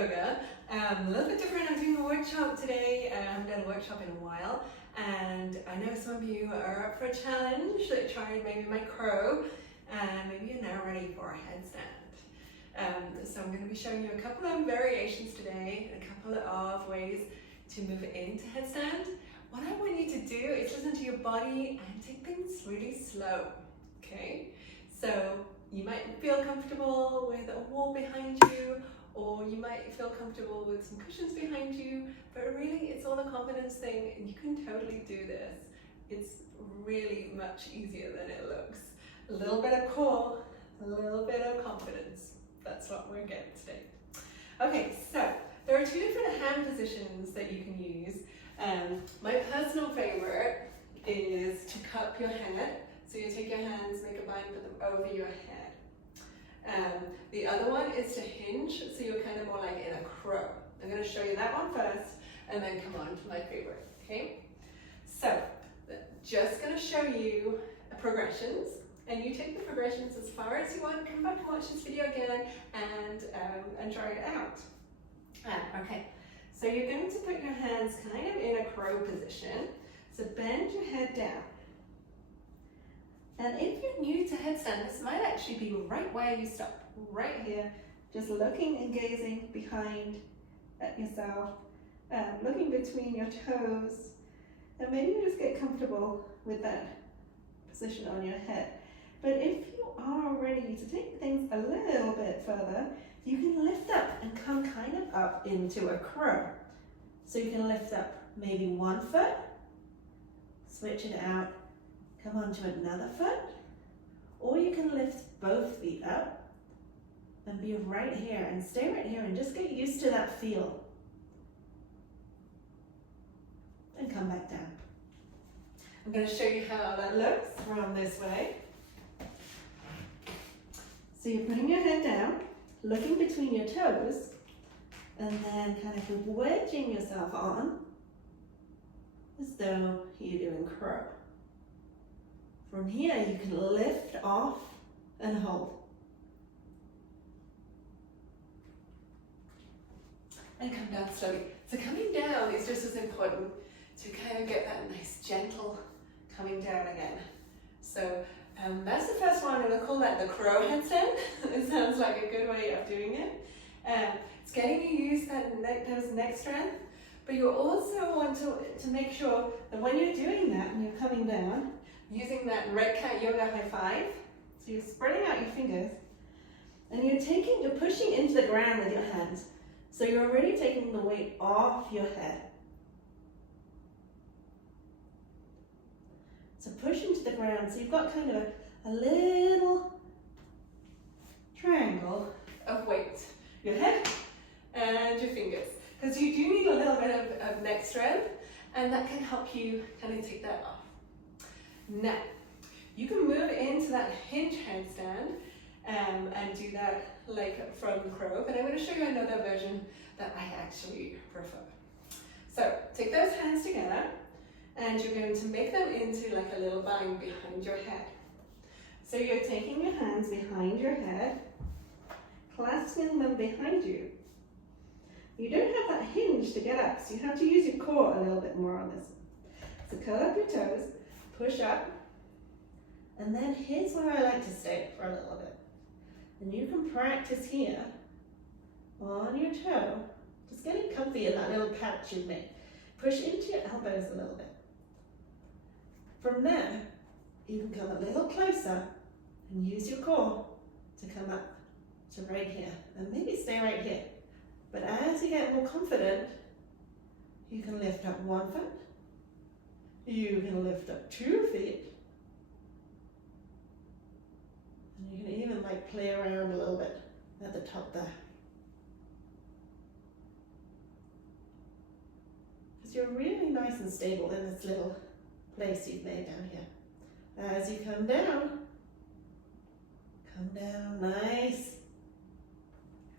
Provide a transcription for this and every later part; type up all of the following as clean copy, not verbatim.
Yoga. A little bit different. I'm doing a workshop today. I haven't done a workshop in a while, and I know some of you are up for a challenge that tried maybe my crow, and maybe you're now ready for a headstand. So I'm going to be showing you a couple of variations today, and a couple of ways to move into headstand. What I want you to do is listen to your body and take things really slow. Okay, so you might feel comfortable with a wall behind you, or you might feel comfortable with some cushions behind you, but really it's all a confidence thing, and you can totally do this. It's really much easier than it looks. A little bit of core, a little bit of confidence. That's what we're getting today. Okay, so there are two different hand positions that you can use. My personal favorite is to cup your head. So you take your hands, make a bind, put them over your head. The other one is to hinge, so you're kind of more like in a crow. I'm going to show you that one first, and then come on to my favorite, okay? So, just going to show you progressions, and you take the progressions as far as you want. Come back and watch this video again, and try it out. Okay, so you're going to put your hands kind of in a crow position. So bend your head down. And if you're new to headstand, this might actually be right where you stop, right here, just looking and gazing behind at yourself, looking between your toes, and maybe you just get comfortable with that position on your head. But if you are ready to take things a little bit further, you can lift up and come kind of up into a crow. So you can lift up maybe one foot, switch it out, come onto another foot, or you can lift both feet up and be right here and stay right here and just get used to that feel. And come back down. I'm going to show you how that looks from this way. So you're putting your head down, looking between your toes, and then kind of wedging yourself on as though you're doing crow. From here, you can lift off and hold. And come down slowly. So coming down is just as important to kind of get that nice gentle coming down again. So that's the first one. I'm going to call that the crow headstand. It sounds like a good way of doing it. It's getting you use those neck strength, but you also want to make sure that when you're doing that and you're coming down, using that redcatyoga high five, so you're spreading out your fingers, and you're pushing into the ground with your hands. So you're already taking the weight off your head. So push into the ground, so you've got kind of a little triangle of weight. Your head and your fingers. Because you do need a little bit of neck strength, and that can help you kind of take that off. Now, you can move into that hinge headstand and do that like from the crow, but I'm going to show you another version that I actually prefer. So, take those hands together, and you're going to make them into like a little bind behind your head. So you're taking your hands behind your head, clasping them behind you. You don't have that hinge to get up, so you have to use your core a little bit more on this. So curl up your toes, push up, and then here's where I like to stay for a little bit. And you can practice here on your toe, just getting comfy in that little patch you've made. Push into your elbows a little bit. From there, you can come a little closer and use your core to come up to right here, and maybe stay right here. But as you get more confident, you can lift up one foot, you can lift up 2 feet, and you can even like play around a little bit at the top there. Because you're really nice and stable in this little place you've made down here. As you come down nice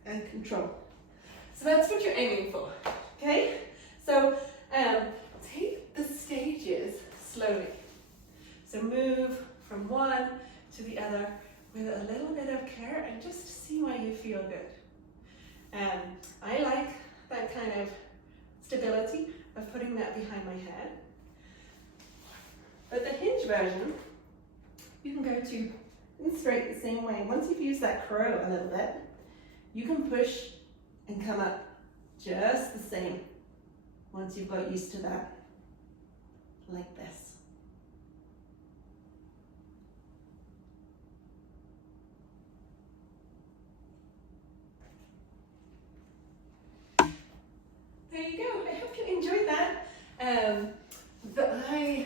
and control. So that's what you're aiming for, okay? So take the stages slowly. So move from one to the other with a little bit of care and just see why you feel good. I like that kind of stability of putting that behind my head. But the hinge version, you can go to and straight the same way. Once you've used that crow a little bit, you can push and come up just the same once you've got used to that, like this. There you go. I hope you enjoyed that. But I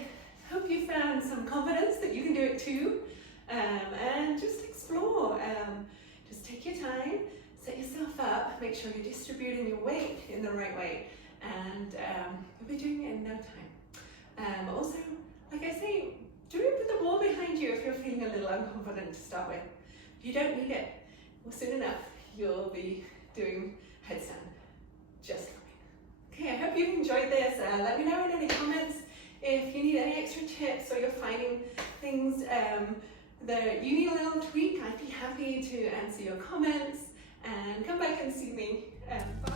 hope you found some confidence that you can do it too. And just explore. Just take your time, set yourself up, make sure you're distributing your weight in the right way, and you'll be doing it in no time. Also, like I say, do it with the wall behind you if you're feeling a little unconfident to start with. If you don't need it, well, soon enough you'll be doing headstand just fine. Okay, I hope you've enjoyed this. Let me know in any comments if you need any extra tips or you're finding things that you need a little tweak. I'd be happy to answer your comments, and come back and see me. Bye.